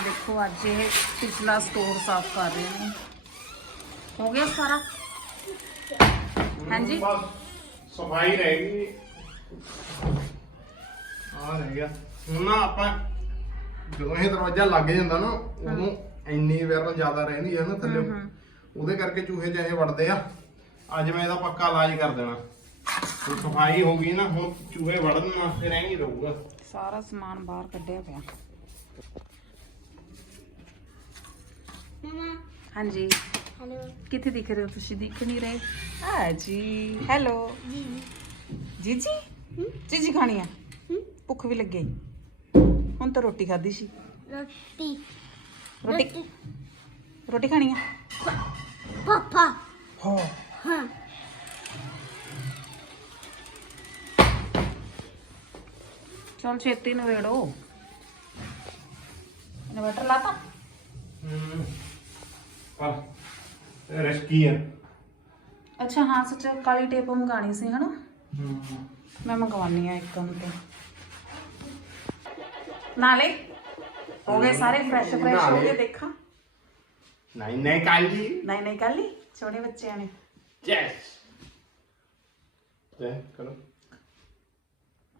ਆ ਦੇਖੋ ਅੱਜ ਇਹ ਪਿਛਲਾ ਸਟੋਰ ਸਾਫ਼ ਕਰ ਰਹੇ ਨੇ। ਹੋ ਗਿਆ ਸਾਰਾ? ਹਾਂਜੀ? ਸਫ਼ਾਈ ਰਹਿ ਗਈ। ਆ ਰਹਿ ਗਿਆ। ਹੁਣ ਨਾ ਆਪਾਂ ਜਦੋਂ ਇਹ ਦਰਵਾਜ਼ਾ ਲੱਗ ਜਾਂਦਾ ਨਾ ਉਹਨੂੰ ਇੰਨੀ ਵਾਰ ਜ਼ਿਆਦਾ ਰਹਿੰਦੀ ਹੈ ਨਾ ਥੱਲੇ। ਉਹਦੇ ਕਰਕੇ ਚੂਹੇ ਚਾਹੇ ਵੜਦੇ ਆ। ਅੱਜ ਮੈਂ ਇਹਦਾ ਪੱਕਾ ਇਲਾਜ ਕਰ ਦੇਣਾ। ਤੇ ਸਫ਼ਾਈ ਹੋ ਗਈ ਨਾ ਹੁਣ ਚੂਹੇ ਵੜਨ ਵਾਸਤੇ ਰਹਿ ਨਹੀਂ ਰਹੂਗਾ। ਸਾਰਾ ਸਮਾਨ ਬਾਹਰ ਕੱਢਿਆ ਪਿਆ। ਮਮਾ। ਹਾਂਜੀ। ਹੈਲੋ। ਕਿੱਥੇ ਦਿਖ ਰਹੇ ਹੋ ਤੁਸੀਂ? ਦਿਖ ਨਹੀਂ ਰਹੇ। ਆ ਜੀ। ਹੈਲੋ। ਜੀ ਜੀਜੀ? ਜੀਜੀ ਖਾਣੀ ਆ? ਭੁੱਖ ਵੀ ਲੱਗੀ। ਹੁਣ ਤਾਂ ਰੋਟੀ ਖਾਧੀ ਸੀ। ਰੋਟੀ। ਰੋਟੀ ਰੋਟੀ। ਖਾਣੀ ਆ? ਪਾਪਾ। ਹੋ। ਹਾਂ। ਚਲ ਛੇਤੀ ਨਵੇੜੋ ਇਨਵਰਟਰ ਲਾਤਾ? ਹੂੰ। ਪਰ ਰਿਸਕੀ ਆ ਅੱਛਾ ਹਾਂ ਸੱਚ ਕਾਲੀ ਟੇਪ ਮੰਗਾਣੀ ਸੀ ਹਨਾ? ਹੂੰ। ਮੈਂ ਮੰਗਵਾਉਣੀ ਆ ਇੱਕ ਮਿੰਟ ਨਾਲੇ ਹੋ ਗਏ ਸਾਰੇ ਫਰੈਸ਼ ਫਰੈਸ਼ ਹੋ। ਗਏ ਦੇਖਾਂ। ਨਹੀਂ ਨਹੀਂ ਕਾਲੀ ਨਹੀਂ ਨਹੀਂ ਕੱਲ ਹੀ ਛੋਟੇ ਬੱਚਿਆਂ ਨੇ। ਯੈਸ ਤੇ ਕਰੋ।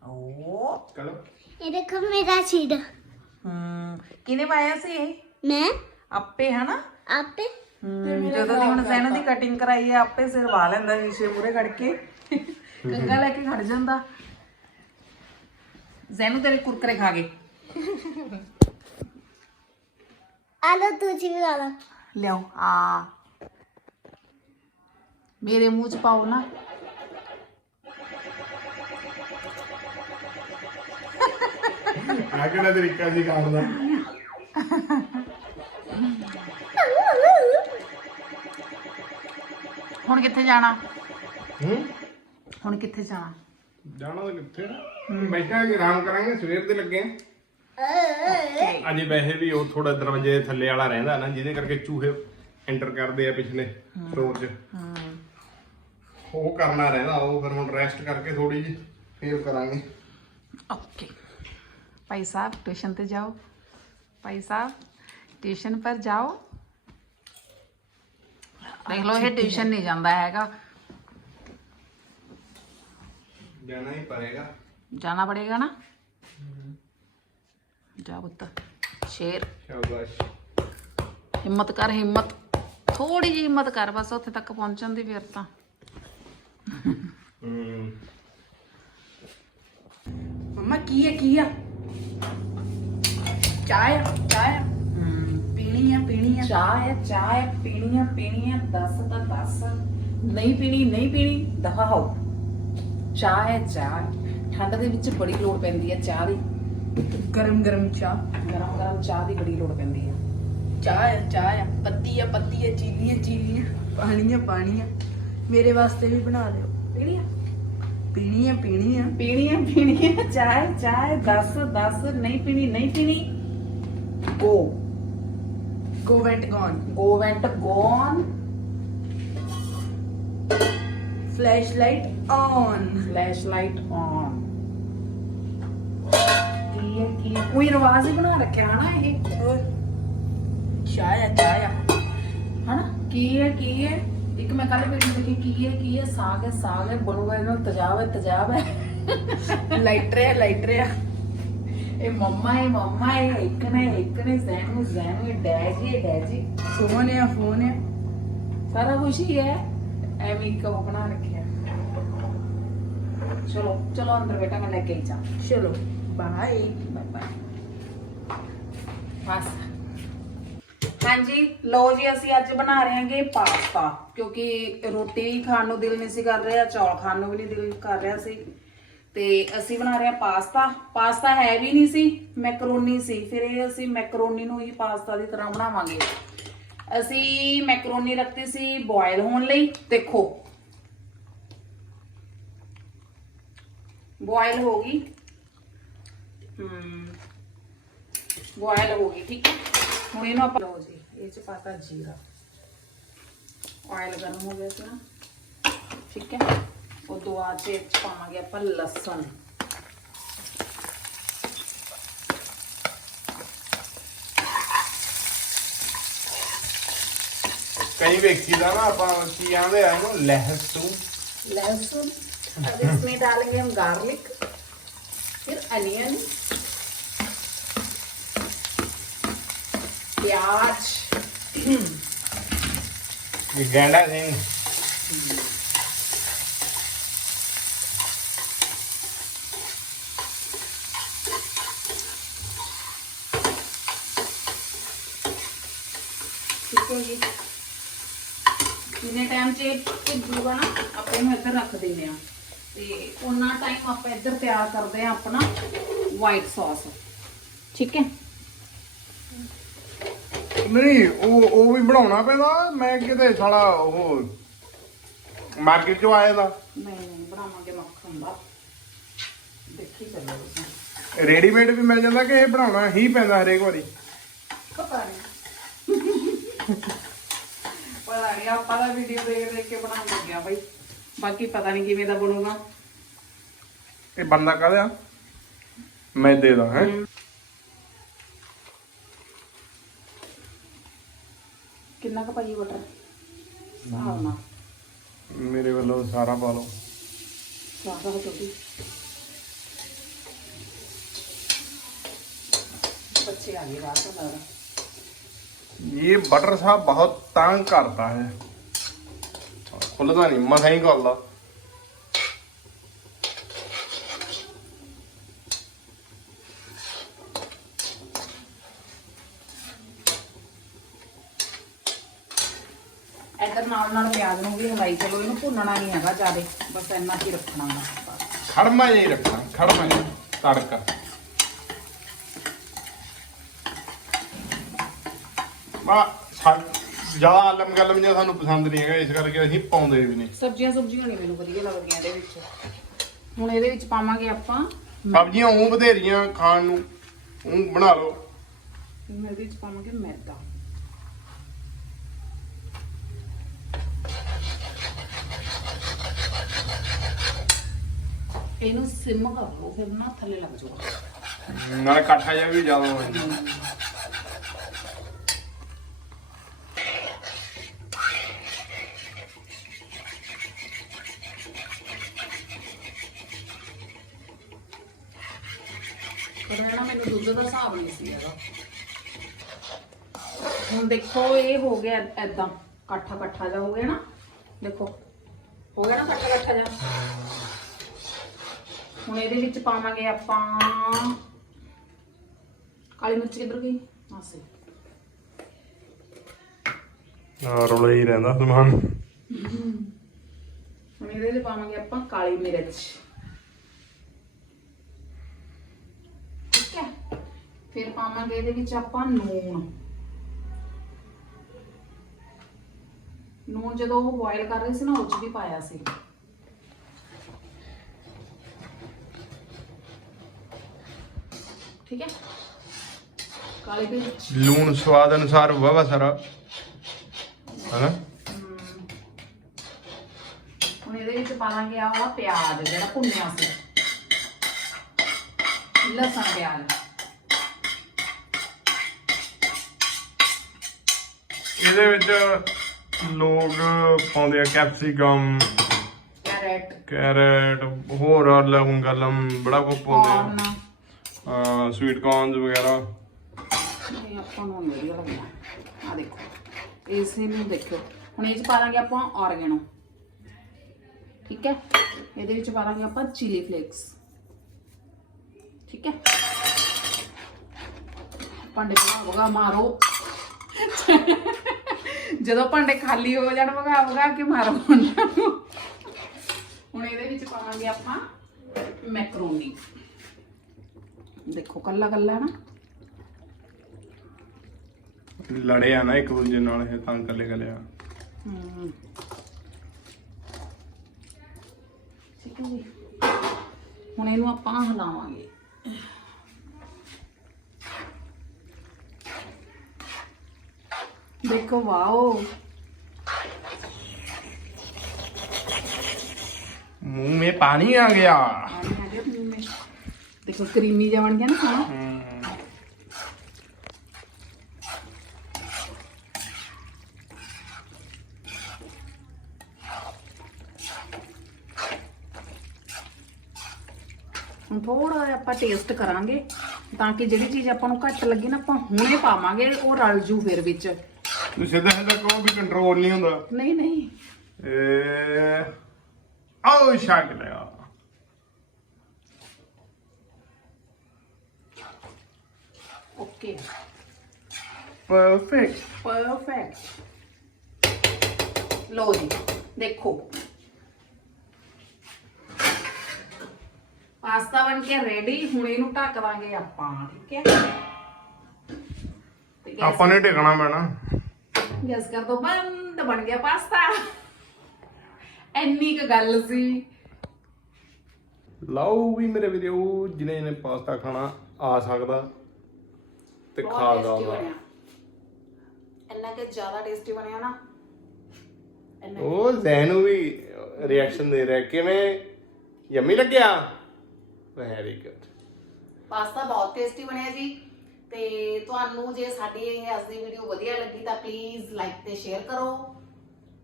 ਓ। ਕਰੋ। ਇਹ ਦੇਖੋ ਮੇਰਾ ਸੀਡ ਹਮ ਕਿਨੇ ਪਾਇਆ ਸੀ ਇਹ? ਮੈਂ? ਆਪੇ ਹਨਾ? ਆਪੇ? ਹਮ, ਜਦੋਂ ਦੀ ਹੁਣ ਜ਼ੈਨੋ ਦੀ ਕਟਿੰਗ ਕਰਾਈ ਹੈ ਆਪੇ ਸਿਰ ਵਾ ਲੈਂਦਾ ਸ਼ੀਸ਼ੇ ਮੂਰੇ ਖੜ ਕੇ। ਕੰਗਾ ਲੈ ਕੇ ਖੜ ਜਾਂਦਾ। ਜ਼ੈਨੋ ਤੇਰੇ ਕੁਰਕਰੇ ਖਾ ਗਏ। ਆਲੋ ਤੂੰ ਜੀ ਵੀ ਆਲਾ ਲਿਆਓ ਆ। ਮੇਰੇ ਮੂੰਹ ਚ ਪਾਓ ਨਾ। ਆ ਕਿਹੜਾ ਤਰੀਕਾ ਸੀ ਖਾਣ ਦਾ? ਹੁਣ ਕਿੱਥੇ ਜਾਣਾ ਹੂੰ ਹੁਣ ਕਿੱਥੇ ਜਾਣਾ ਜਾਣਾ ਤਾਂ ਕਿੱਥੇ ਆ ਬੈਠਾ ਕਿ ਆਰਾਮ ਕਰਾਂਗੇ ਸਵੇਰ ਦੇ ਲੱਗੇ ਆ। ਅਜੇ ਵੈਸੇ ਵੀ ਉਹ ਥੋੜਾ ਦਰਵਾਜ਼ੇ ਦੇ ਥੱਲੇ ਵਾਲਾ ਰਹਿੰਦਾ ਨਾ ਜਿਹਦੇ ਕਰਕੇ ਚੂਹੇ ਐਂਟਰ ਕਰਦੇ ਆ ਪਿਛਲੇ ਫਲੋਰ 'ਚ ਉਹ ਕਰਨਾ ਰਹਿੰਦਾ ਉਹ ਫਿਰ ਹੁਣ ਰੈਸਟ ਕਰਕੇ ਥੋੜੀ ਜਿਹੀ ਫੇਰ ਕਰਾਂਗੇ ओके भाई साहब ट्यूशन पे जाओ भाई साहब ट्यूशन पर जाओ ਦੇਖ ਲਓ ਇਹ ਟਿਊਸ਼ਨ ਨਹੀਂ ਜਾਂਦਾ ਹੈਗਾ। ਜਾਣਾ ਹੀ ਪੜੇਗਾ। ਜਾਣਾ ਪੜੇਗਾ ਨਾ? ਜਾ ਪੁੱਤ ਸ਼ੇਰ। ਹਿੰਮਤ ਕਰ ਹਿੰਮਤ। ਥੋੜੀ ਜਿਹੀ ਹਿੰਮਤ ਕਰ ਬਸ ਉੱਥੇ ਤੱਕ ਪਹੁੰਚਣ ਦੀ ਫਿਰ ਤਾਂ। ਮੰਮਾ ਕੀ ਹੈ ਕੀ ਆ? ਚਾਹ ਆ, ਚਾਹ ਆ। ਪੀਣੀ ਆ ਪੀਣੀ ਆ ਚਾਹ ਹੈ ਚਾਹ ਹੈ ਪੀਣੀ ਆ ਪੀਣੀ ਆ ਦੱਸ ਤਾਂ ਦੱਸ। ਨਹੀਂ ਪੀਣੀ ਨਹੀਂ ਪੀਣੀ ਦਹਾਓ ਚਾਹ ਹੈ ਚਾਹ ਠੰਡ ਦੇ ਵਿੱਚ ਬੜੀ ਲੋੜ ਪੈਂਦੀ ਹੈ ਚਾਹ ਦੀ। ਗਰਮ ਗਰਮ ਚਾਹ। ਗਰਮ ਗਰਮ ਚਾਹ ਦੀ ਬੜੀ ਲੋੜ ਪੈਂਦੀ ਹੈ। ਚਾਹ ਆ ਚਾਹ ਆ ਪੱਤੀ ਆ ਪੱਤੀ ਆ ਚੀਨੀ ਆ ਚੀਨੀ ਆ ਪਾਣੀ ਆ ਪਾਣੀ ਆ ਮੇਰੇ ਵਾਸਤੇ ਵੀ ਬਣਾ ਦਿਓ ਪੀਣੀ ਆ ਪੀਣੀ ਆ ਪੀਣੀ ਆ ਪੀਣੀ ਆ ਪੀਣੀ ਆ ਚਾਹ ਹੈ, ਚਾਹ ਹੈ, ਦੱਸ ਦੱਸ। ਨਹੀਂ ਪੀਣੀ ਨਹੀਂ ਪੀਣੀ। Go. Go went gone go went gone. Light on flashlight on. ਕੀ ਹੈ ਕੀ ਹੈ? ਕੋਈ ਰਿਵਾਜ ਹੀ ਬਣਾ ਰੱਖਿਆ ਹਨਾ ਇਹ। ਚਾਹ ਆ ਚਾਹ ਆ ਹਨਾ? ਕੀ ਹੈ ਕੀ ਹੈ? ਇੱਕ ਮੈਂ ਕੱਲ ਵੀਡੀਓ ਦੇਖੀ ਕੀ ਹੈ ਕੀ ਹੈ? ਸਾਗ ਹੈ ਸਾਗ ਹੈ ਬਣੂਗਾ ਇਹਨਾਂ ਤਜਾਬ ਹੈ ਤਜਾਬ ਹੈ। ਲਾਈਟਰ ਆ ਲਾਈਟਰ ਹੈ। ਮੰਮਾ ਹੈ ਇੱਕ ਨੇ ਇੱਕ ਨੇ ਜ਼ੈਨੂ ਜ਼ੈਨੂ ਇਹ ਡੈਜੀ ਹੈ ਡੈਜੀ ਫੋਨ ਆ ਫੋਨ ਆ ਸਾਰਾ ਕੁਝ ਹੀ ਹੈ ਐਵੇਂ ਇੱਕ ਉਹ ਬਣਾ ਰੱਖਿਆ ਚਲੋ ਚਲੋ ਅੰਦਰ ਬੇਟਾ ਮੈਂ ਲੈ ਕੇ ਹੀ ਜਾ ਚਲੋ ਬਾਏ ਬਾਏ ਬਾਏ ਬਸ ਹਾਂਜੀ ਲੋ ਜੀ ਅਸੀਂ ਅੱਜ ਬਣਾ ਰਹੇ ਹਾਂਗੇ ਪਾਸਤਾ ਕਿਉਂਕਿ ਰੋਟੀ ਵੀ ਖਾਣ ਨੂੰ ਦਿਲ ਨਹੀਂ ਸੀ ਕਰ ਰਿਹਾ ਚੌਲ ਖਾਣ ਨੂੰ ਤੇ ਅਸੀਂ ਬਣਾ ਰਹੇ ਹਾਂ ਪਾਸਤਾ। ਪਾਸਤਾ ਹੈ ਵੀ ਨਹੀਂ ਸੀ, ਮੈਕਰੋਨੀ ਸੀ। ਫਿਰ ਇਹ ਅਸੀਂ ਮੈਕਰੋਨੀ ਨੂੰ ਹੀ ਪਾਸਤਾ ਦੀ ਤਰ੍ਹਾਂ ਬਣਾਵਾਂਗੇ। ਅਸੀਂ ਮੈਕਰੋਨੀ ਰੱਖਤੀ ਸੀ ਬੋਇਲ ਹੋਣ ਲਈ। ਦੇਖੋ। ਬੋਇਲ ਹੋ ਗਈ। ਹਮ, ਬੋਇਲ ਹੋ ਗਈ, ਠੀਕ ਹੈ। ਹੁਣ ਇਹਨੂੰ ਆਪਾਂ ਲਓ ਜੀ, ਇਹ ਚ ਪਾਤਾ ਜੀਰਾ। ਆਇਲ ਗਰਮ ਹੋ ਗਿਆ ਸੀ ਨਾ। ਠੀਕ ਹੈ। ਉਹ ਤੋਂ ਬਾਅਦ ਪਾਵਾਂਗੇ ਆਪਾਂ ਲਸਣ। ਕਈ ਵੇਖੀ ਦਾ ਨਾ ਆਪਾਂ ਕੀ ਆਂਦੇ ਆ ਇਹਨੂੰ ਲਹਿਸੂ। लहसुन अब इसमें डालेंगे हम गार्लिक फिर अनियन प्याज गैंडा सिंह ਜੀ। ਜਿੰਨੇ ਟਾਈਮ 'ਚ ਭੁੱਜੂਗਾ ਨਾ ਆਪਾਂ ਇਹਨੂੰ ਇੱਧਰ ਰੱਖ ਦਿੰਦੇ ਆ ਤੇ ਉਹਨਾਂ ਟਾਈਮ ਆਪਾਂ ਇੱਧਰ ਤਿਆਰ ਕਰਦੇ ਆ ਆਪਣਾ ਵਾਈਟ ਸੌਸ ਠੀਕ ਹੈ? ਨਹੀਂ ਉਹ ਉਹ ਵੀ ਬਣਾਉਣਾ ਪੈਂਦਾ ਮੈਂ ਕਿਤੇ ਸਾਲਾ ਉਹ ਮਾਰਕੀਟ ਚੋਂ ਆਇਆ ਦਾ ਨਹੀਂ ਨਹੀਂ ਬਣਾਵਾਂਗੇ ਮੱਖਣ ਦਾ। ਦੇਖੀ ਚੱਲੋ ਤੁਸੀਂ। ਰੈਡੀਮੇਡ ਵੀ ਮਿਲ ਜਾਂਦਾ ਕਿ ਇਹ ਬਣਾਉਣਾ ਹੀ ਪੈਂਦਾ ਹਰੇਕ ਵਾਰੀ? ਪਤਾ ਨਹੀਂ ਪਤਾ ਨਹੀਂ ਆਪਾਂ ਦਾ ਵੀਡੀਓ ਦੇਖ ਦੇਖ ਕੇ ਬਣਾਉਣ ਲੱਗਿਆ ਬਾਈ। ਬਾਕੀ ਪਤਾ ਨਹੀਂ ਕਿਵੇਂ ਦਾ ਬਣੂਗਾ। ਇਹ ਬੰਦਾ ਕਾਹਦਾ ਮੈਦੇ ਦਾ ਹੈ? ਕਿੰਨਾ ਕੁ ਪਾਈਏ ਬਟਰ ਹਿਸਾਬ ਨਾਲ। ਮੇਰੇ ਵੱਲੋਂ ਸਾਰਾ ਪਾ ਲਓ। ਸਵਾਦ ਆ ਚੋਟੀ ਬੱਚੇ ਆ ਗਏ ਬਾਹਰ ਤੋਂ ਲੱਗਦਾ ये बटर साहब बहुत तंग करता है खुलता नहीं मसा ही खोलता ਇੱਧਰ ਨਾਲ ਨਾਲ ਪਿਆਜ਼ ਨੂੰ ਵੀ ਹਲਾਈ ਚਲੋ ਇਹਨੂੰ ਭੁੰਨਣਾ ਨਹੀਂ ਹੈਗਾ ਜਿਆਦੇ ਬਸ ਇੰਨਾ ਹੀ ਰੱਖਣਾ ਵਾ ਬਸ। खड़मा ही रखना खड़मा ही तड़का ਵਾ ਜ਼ਿਆਦਾ ਆਲਮ ਗਲਮ ਜਿਹਾ ਸਾਨੂੰ ਪਸੰਦ ਨਹੀਂ ਹੈਗਾ ਇਸ ਕਰਕੇ ਅਸੀਂ ਪਾਉਂਦੇ ਵੀ ਨਹੀਂ। ਸਬਜ਼ੀਆਂ ਸਬਜ਼ੀਆਂ ਨਹੀਂ ਮੈਨੂੰ ਵਧੀਆ ਲੱਗਦੀਆਂ ਇਹਦੇ ਵਿੱਚ। ਹੁਣ ਇਹਦੇ ਵਿੱਚ ਪਾਵਾਂਗੇ ਆਪਾਂ ਸਬਜ਼ੀਆਂ ਉਹ ਬਥੇਰੀਆਂ ਖਾਣ ਨੂੰ ਉਹ ਬਣਾ ਲਓ। ਇਹਦੇ ਵਿੱਚ ਪਾਵਾਂਗੇ ਮੈਦਾ। ਇਹਨੂੰ ਸਿਮ ਕਰ ਲਓ ਫਿਰ ਨਾ ਥੱਲੇ ਲੱਗ ਜਾਊਗਾ। ਨਾਲੇ ਕਾਠਾ ਜਿਹਾ ਵੀ ਜ਼ਿਆਦਾ ਹੋ ਜਾਂਦਾ। ਪਰ ਨਾ ਮੈਨੂੰ ਦੁੱਧ ਦਾ ਹਿਸਾਬ ਨਹੀਂ ਸੀ ਹੈਗਾ। ਹੁਣ ਦੇਖੋ ਇਹ ਹੋ ਗਿਆ ਐਦਾਂ ਇਕੱਠਾ ਇਕੱਠਾ ਜਾ ਹੋ ਗਿਆ ਨਾ। ਦੇਖੋ ਹੋ ਗਿਆ ਨਾ ਇਕੱਠਾ ਇਕੱਠਾ ਜਾ ਹੁਣ ਇਹਦੇ ਵਿੱਚ ਪਾਵਾਂਗੇ ਆਪਾਂ ਕਾਲੀ ਮਿਰਚ ਕਿੱਧਰ ਗਈ? ਆਸੇ ਆ ਰੋਲੇ ਹੀ ਰਹਿੰਦਾ ਸਮਾਨ। ਹੁਣ ਇਹਦੇ ਵਿੱਚ ਪਾਵਾਂਗੇ ਆਪਾਂ ਕਾਲੀ ਮਿਰਚ ਠੀਕ ਹੈ ਫਿਰ ਪਾਵਾਂਗੇ ਇਹਦੇ ਵਿੱਚ ਆਪਾਂ ਨੂਣ ਨੂਣ ਜਦੋਂ ਉਹ ਬੋਇਲ ਕਰ ਰਹੇ ਸੀ ਨਾ ਉਹ ਚ ਵੀ ਪਾਇਆ ਸੀ। ਠੀਕ ਹੈ? ਕਾਲੀ ਮਿਰਚ ਲੂਣ ਸਵਾਦ ਅਨੁਸਾਰ ਵਾਵਾ ਸਾਰਾ। ਹਨਾ? ਹੁਣ ਇਹਦੇ ਵਿੱਚ ਪਾ ਲਾਂਗੇ ਆਹ ਪਿਆਜ਼ ਜਿਹੜਾ ਭੁੰਨਿਆ ਸੀ। ਲਸਣ ਪਿਆਜ਼। ਇਹਦੇ ਵਿੱਚ ਲੋਕ ਪਾਉਂਦੇ ਆ ਕੈਪਸਿਕਮ ਕੈਰਟ। ਕੈਰਟ ਹੋਰ ਲਗਮ ਗਲਮ ਬੜਾ ਕੁਝ ਪਾਉਂਦੇ ਆ। ਸਵੀਟ ਕੌਰਨਸ ਵਗੈਰਾ। ਇਹ ਆਪਾਂ ਨੂੰ ਨਹੀਂ ਵਧੀਆ ਲੱਗਦਾ। ਆ ਦੇਖੋ ਇਸ ਨੂੰ ਦੇਖੋ ਹੁਣ ਇਹ ਚ ਪਾ ਲਾਂਗੇ ਆਪਾਂ ਔਰਗੈਨੋ ਠੀਕ ਹੈ? ਇਹਦੇ ਵਿੱਚ ਪਾ ਲਾਂਗੇ ਆਪਾਂ ਚਿਲੀ ਫਲੇਕਸ ਠੀਕ ਹੈ? ਭਾਂਡੇ ਭਗਾ ਭਗਾ ਮਾਰੋ। ਜਦੋਂ ਭਾਂਡੇ ਖਾਲੀ ਹੋ ਜਾਣ ਭਗਾ ਭਗਾ ਕੇ ਮਾਰੋ ਉਹਨਾਂ ਨੂੰ। ਹੁਣ ਇਹਦੇ ਵਿੱਚ ਪਾਵਾਂਗੇ ਆਪਾਂ ਮੈਕਰੋਨੀ ਦੇਖੋ ਕੱਲਾ ਕੱਲਾ ਨਾ ਲੜੇ ਆ ਨਾ ਇੱਕ ਦੂਜੇ ਨਾਲ ਇਹ ਤਾਂ ਕੱਲੇ ਕੱਲੇ ਆ ਹਮ। ਠੀਕ ਹੈ ਜੀ ਹੁਣ ਇਹਨੂੰ ਆਪਾਂ ਹਿਲਾਵਾਂਗੇ ਦੇਖੋ ਵਾਓ। मुंह में पानी आ गया ਪਾਣੀ ਆ ਗਿਆ ਪੀਣ ਵਿੱਚ। ਦੇਖੋ ਕਰੀਮੀ ਜਿਹਾ ਬਣ ਗਿਆ ਨਾ ਖਾਣਾ हम्म, ਹੁਣ ਥੋੜਾ ਜਿਹਾ ਆਪਾਂ ਟੇਸਟ ਕਰਾਂਗੇ ਤਾਂ ਕਿ ਜਿਹੜੀ ਚੀਜ਼ ਆਪਾਂ ਨੂੰ ਘੱਟ ਲੱਗੀ ਨਾ ਆਪਾਂ ਹੁਣੇ ਪਾਵਾਂਗੇ ਉਹ ਰਲ ਜੂ ਫਿਰ ਵਿੱਚ। ਤੂੰ ਸਿੱਧਾ ਸਿੱਧਾ ਕਹੋ ਵੀ ਕੰਟਰੋਲ ਨਹੀਂ ਹੁੰਦਾ। ਨਹੀਂ ਨਹੀਂ। ਏ ਆਓ ਛੱਡ ਲਿਆ ਓਕੇ। ਪਰਫੈਕਟ ਪਰਫੈਕਟ ਲੋ ਜੀ ਦੇਖੋ। ਪਾਸਤਾ ਬਣ ਕੇ ਰੈਡੀ ਹੁਣ ਇਹਨੂੰ ਢੱਕ ਦਾਂਗੇ ਆਪਾਂ ਠੀਕ ਹੈ? ਤੇ ਗੈਸ ਆਪਾਂ ਨੇ ਟਿਕਣਾ ਪੈਣਾ। ਗੈਸ ਕਰ ਦੋ ਬੰਦ ਬਣ ਗਿਆ ਪਾਸਤਾ। ਇੰਨੀ ਕੁ ਗੱਲ ਸੀ। ਲਓ ਵੀ ਮੇਰੇ ਵੀਰੋ ਜਿਹਨੇ ਜਿਹਨੇ ਪਾਸਤਾ ਖਾਣਾ ਆ ਸਕਦਾ ਤੇ ਖਾ ਬਣਿਆ। ਇੰਨਾ ਕਿ ਜ਼ਿਆਦਾ ਟੇਸਟੀ ਬਣਿਆ ਨਾ। ਉਹ ਜ਼ੈਨ ਵੀ ਰਿਐਕਸ਼ਨ ਦੇ ਰਿਹਾ ਕਿਵੇਂ? ਯੰਮੀ ਲੱਗਿਆ? ਵੈਰੀ ਗੁੱਡ ਪਾਸਤਾ ਬਹੁਤ ਟੇਸਟੀ ਬਣਿਆ ਜੀ। ਤੇ ਤੁਹਾਨੂੰ ਜੇ ਸਾਡੀ ਇਹ ਅੱਜ ਦੀ ਵੀਡੀਓ ਵਧੀਆ ਲੱਗੀ ਤਾਂ ਪਲੀਜ਼ ਲਾਈਕ ਤੇ ਸ਼ੇਅਰ ਕਰੋ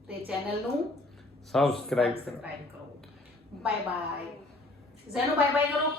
ਤੇ ਚੈਨਲ ਨੂੰ ਸਬਸਕ੍ਰਾਈਬ ਕਰੋ। ਸਬਸਕ੍ਰਾਈਬ ਕਰੋ। ਬਾਏ ਬਾਏ ਜ਼ੈਨੋ ਬਾਏ ਬਾਏ ਕਰੋ।